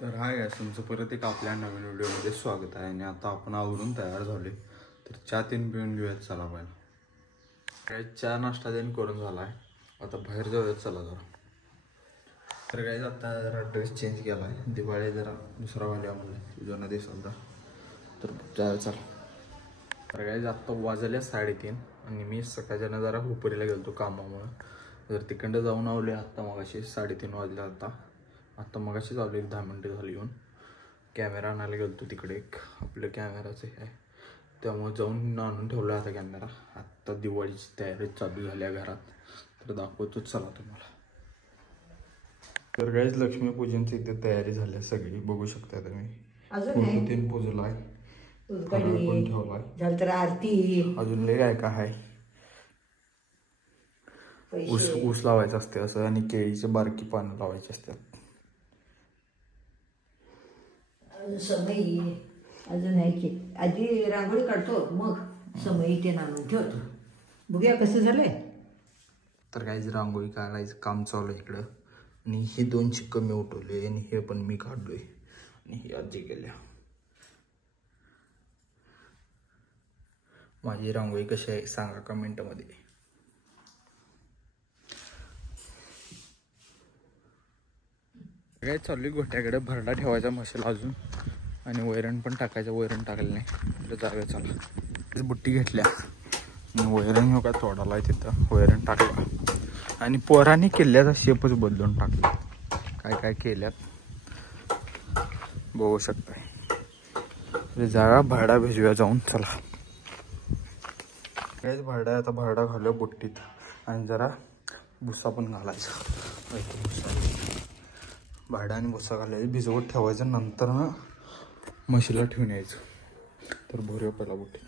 तर hi guys, तुमचं परत एक आपल्या नवीन व्हिडिओमध्ये स्वागत आहे. आणि आता आपण आवरून तयार झाले, तर चहा तीन पिऊन घेऊयात. चला पहिला काय चहा नाश्ता देऊन करून झाला आहे. आता बाहेर जाऊयात चला जरा. तर गाइस आता जरा ड्रेस चेंज केला आहे. दिवाळी जरा दुसरा वाल्यामध्ये जुना दिवसाचा, तर जाऊया चला. तर गाइस आत्ता वाजल्या 3:30 आणि मी सकाळच्यानं जरा हुपरीला गेलो कामामुळे. तर तिकडं जाऊन आवले आत्ता मगाशी 3:30 वाजले. आता मगाशी चालू 10 मिनिटं झाली येऊन. कॅमेरा आणायला गेलो तिकडे, एक आपलं कॅमेराचं आहे त्यामुळे जाऊन आणून ठेवला आता कॅमेरा. आत्ता दिवाळीची तयारी चालू झाली आहे घरात, तर दाखवतो चला तुम्हाला. तर गाइस लक्ष्मीपूजनची इथे तयारी झाली आहे सगळी, बघू शकता तुम्ही. फोटो तीन पूजला आहे, पण ठेवलाय. आरती अजून लय काय काय आहे. ऊस लावायचं असते असं, आणि केळीचे बारकी पानं लावायची असतात. समई अजून आहे की आधी रांगोळी काढतो, मग समई ते आणून ठेवतो. बघूया कसं झालंय. तर काहीच रांगोळी काढायचं काम चालू आहे इकडं. आणि हे 2 चिक्क मी उठवले आणि हे पण मी काढलोय. आणि ही आजी गेल्या. माझी रांगोळी कशी आहे सांगा कमेंटमध्ये. काय चालू गोठ्याकडे भरडा ठेवायचा मसाला अजून, आणि वैरण पण टाकायचं. वैरण टाकलं नाही तर जाऊया चला. बुट्टी घेतल्या आणि वैरण हो का तोडाला आहे तिथं. वैरण टाकला आणि पोरांनी किल्ल्याचा शेपच बदलून टाकला. काय काय केल्यात बघू शकताय. जागा भरडा भिजूया जाऊन चला. काहीच भरडा आता भरडा घालूया बुट्टीत, आणि जरा भुसा पण घालायचा. भाडा आणि भुसा घालायचं, भिजवत ठेवायचं. नंतर ना म्हशीला ठेवून यायचं. तर भरूया पहिला बुट्टी.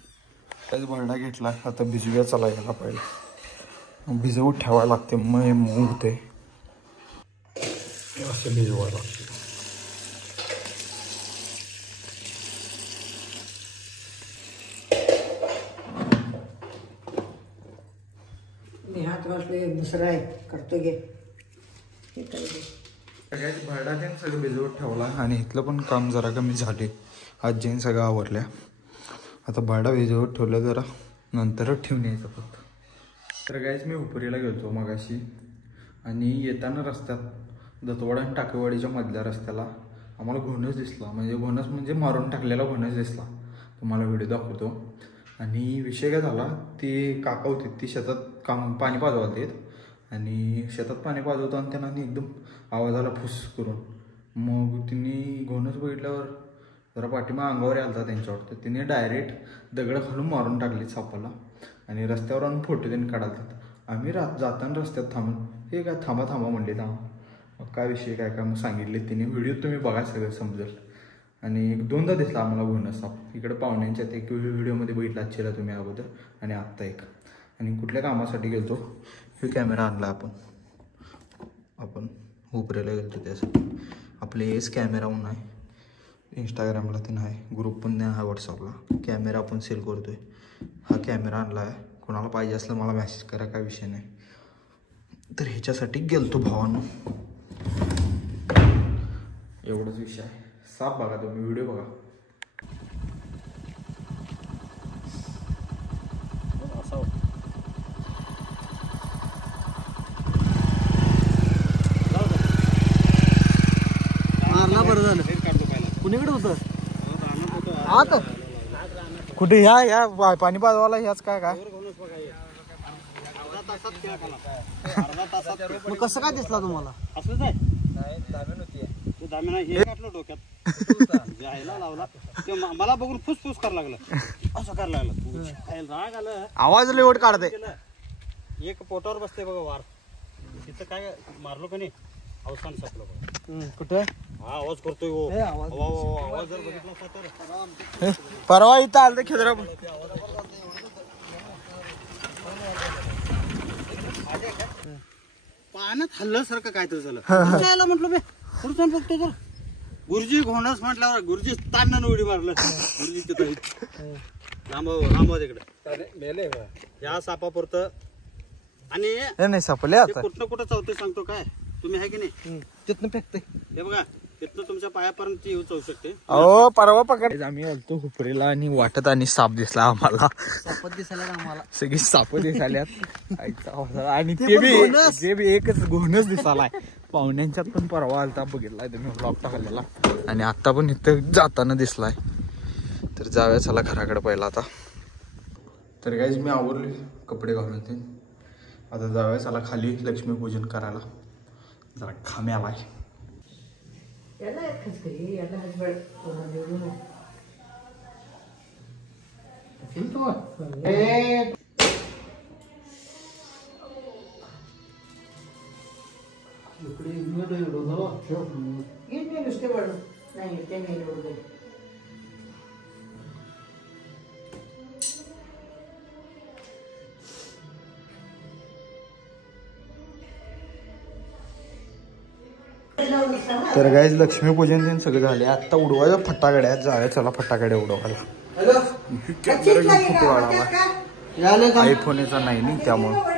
त्याच भरडा घेतला आता भिजूया चला. यायला पाहिजे भिजवत ठेवायला लागते, मग मऊ होते. असं भिजवायला लागते. मी हात वाचले दुसरा आहे करतो घे. सगळ्यात भरडा त्यांनी सगळं भिजवत ठेवला, आणि इथलं पण काम जरा कमी झाले. आजीने सगळं आवरल्या. आता भरडा भिजवत ठेवलं, जरा नंतरच ठेवून यायचं फक्त. तर गाइस मी हुपरीला गेलो मगाशी, आणि येताना रस्त्यात दत्तवाड आणि टाकेवाडीच्या मधल्या रस्त्याला आम्हाला घोणस दिसला. म्हणजे मारून टाकलेला घोणस दिसला. तुम्हाला व्हिडिओ दाखवतो. आणि विषय काय झाला, ती काका होती, ती शेतात पाणी पाजवतात. आणि शेतात पाणी पाजवताना त्यांना एकदम आवाज आला फुस करून. मग तिने घोणस बघितल्यावर जरा पाठीमा अंगावर आलता त्यांच्यावर. तर तिने डायरेक्ट दगड घालून मारून टाकली सापाला. आणि रस्त्यावर आणून फोटो त्यांनी काढतात. आम्ही जाताना रस्त्यात थांबून हे काय थांबा म्हणले. मग काय विषय काय मग सांगितले तिने. व्हिडिओ तुम्ही बघा सगळं समजेल. आणि 2दा दिसला आम्हाला घोणस साप इकडे पाहुण्यांच्यात. एक व्हिडिओमध्ये बघितला आजच्याला तुम्ही अगोदर, आणि आत्ता एक. आणि कुठल्या कामासाठी गेलतो, हे कॅमेरा आणला आपण हुपरीला गेलतो त्यासाठी. आपले एस कॅमेरा म्हणून आहे, इंस्टाग्रामला ते नाही, ग्रुप पण नाही आहे व्हॉट्सअपला. कॅमेरा आपण सेल करतोय. हा कॅमेरा आणला आहे. कोणाला पाहिजे असलं मला मेसेज करा, काय विषय नाही. तर ह्याच्यासाठी गेलतो भावांनो. एवढंच विषय आहे. साप बघा तुम्ही, व्हिडिओ बघा. बरं झालं. कुणीकडे होतं आता कुठे ह्या पाणी पाजवाला ह्याच काय मग कसं काय दिसला तुम्हाला? असंच आहे. डोक्यात लावला ते मला बघून फुसफुस करायला लागलं. असं करायला लागलं. राग आलं. आवाज लेवट काढते. एक पोटावर बसते बघा वार. तिथं काय मारलो का नाही, अवसान सपलं. कुठे आवाज करतोय. आवाज जर बघितला तर परवा इथं आलं तर खेळा. पाण्यात हल्ल्यासारखं काहीतरी झालं. म्हटलं बे पुढचं बघतो तर गुरुजी घोणस म्हटल्यावर गुरुजी तांना उडी मारलं. गुरुजी तिथं लांब तिकडे या सापापुरतं. आणि नाही सापले आता कुठं चावतोय सांगतो काय तुम्ही आहे की नाही. तिथनं फेकते हे बघा तिथनं तुमच्या पायापर्यंत येऊ जाऊ शकते. अहो परवा पकड आम्ही आलतो हुपरीला आणि वाटत आणि साप दिसला आम्हाला. सापत दिसायला आम्हाला सगळी साप दिसाल्यात आणि ते बी एकच घोणच दिसालाय. पाहुण्यांच्यात पण परवा आलता बघितलाय तुम्ही ब्लॉग टाकलेला आणि आता पण इथं जाताना दिसलाय. तर जाऊया चला घराकडे पहिला आता. तर गाईज मी आवरले कपडे घालून ते आता जाऊया चला खाली लक्ष्मीपूजन करायला. जरा खामे आलाय. नुसते वाढून नाही ते नाही एवढं. तर गाईज लक्ष्मीपूजन दिन सगळं झाले. आता उडवायचं फटाकड्या जाऊया चला फटाकड्या उडवायला. आयफोनचा नाही नी त्यामुळं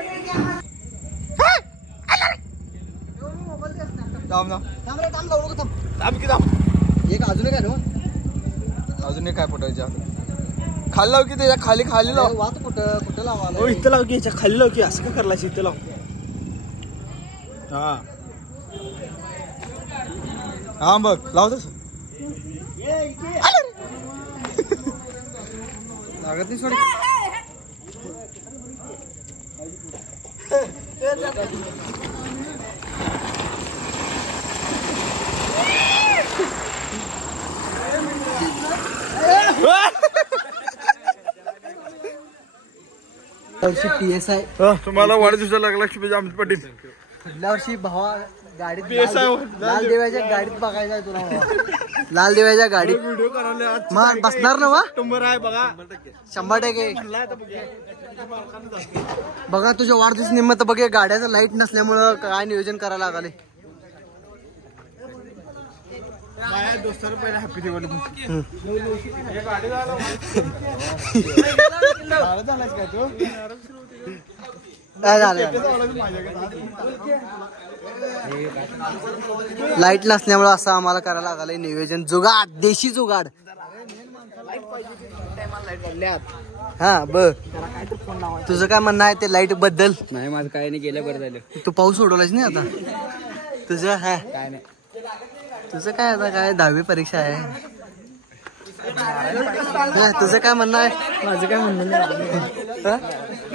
अजून काय फुटायच्या खाली लाव की त्याच्या खाली खाली लाव. कुठं लावा इथं लाव की याच्या खाली लाव की असं का करला इथं लाव. हा हा बघ लावतोस लागत नाही सोड. PSI तुम्हाला वाढदिवसाला लक्ष्मी आमचे पाटील पुढल्या वर्षी भावा गाडीत लाल देवाच्या गाडीत बघायचा तुला. लाल देवाच्या गाडीत व्हिडिओ करायला मग बसणार ना वा नंबर आहे बघा 100%. बघा तुझ्या वाढदिवस निमित्त बघे गाड्याचं लाईट नसल्यामुळं काय नियोजन करायला लागले. माझ्या दोस्ताला पहिला हॅपी दिवाळी. काय तो काय झालं लाईट नसल्यामुळे असं आम्हाला करायला लागलंय नियोजन. जुगाड देशी जुगाड. हा बर तुझं काय म्हणणं आहे ते लाईट बद्दल? नाही माझं काय नाही गेल्या बरं झालं. तू पाऊस सोडवलाच नाही आता तुझं. हा काय नाही तुझं काय आता काय 10वी परीक्षा आहे. तुझं काय म्हणणं आहे? माझं काय म्हणणं नाही.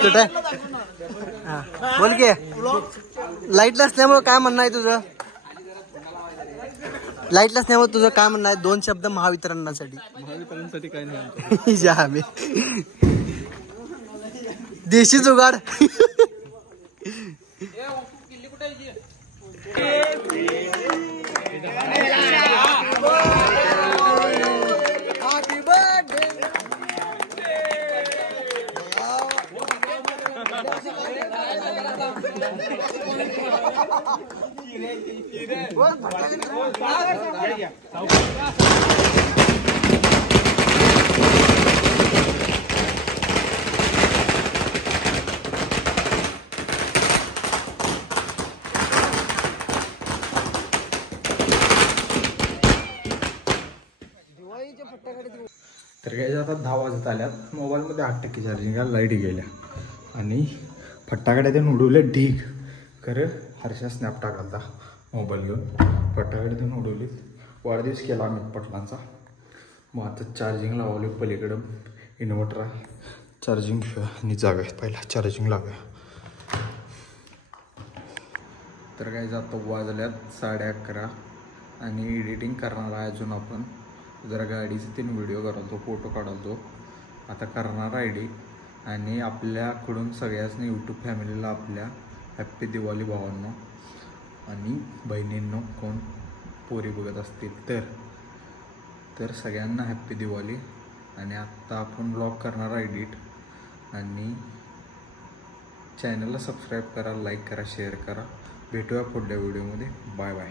कुठे बोल की लाईट नसल्यामुळे काय म्हणणं आहे तुझं? लाईट नसल्यामुळे तुझं काय म्हणणं आहे? 2 शब्द महावितरणासाठी. महावितरणसाठी काय नाही जा आम्ही देशी जुगाड. तर काय आता 10 वाजत आल्यात. मोबाईलमध्ये 8% चार्जिंग आहे. लाईट गेल्या आणि फटाकड्या ते उडवले ढीग. खरं हर्षा स्नॅप टाकालता मोबाईल घेऊन. फटाकड्या ते उडवलीत. वाढदिवस केला आम्ही पटलांचा. मग आता चार्जिंग लावले पलीकडं इन्व्हर्टर आहे. चार्जिंग आणि जाऊया पहिला चार्जिंग लावूया. तर काय आता वाजल्यात 11:30 आणि एडिटिंग करणार आहे अजून आपण. जरा गाडीचे 3 व्हिडिओ करालतो फोटो काढालतो. आता करणार एडिट आणि आपल्याकडून सगळ्यांनी यूट्यूब फॅमिलीला आपल्या हॅप्पी दिवाळी भावांनो आणि बहिणींनो कोण पोरी बघत असतील तर सगळ्यांना हॅप्पी दिवाळी. आणि आत्ता आपण ब्लॉग करणार एडिट आणि चॅनलला सबस्क्राईब करा, लाईक करा, शेअर करा. भेटूया पुढल्या व्हिडिओमध्ये. Bye bye.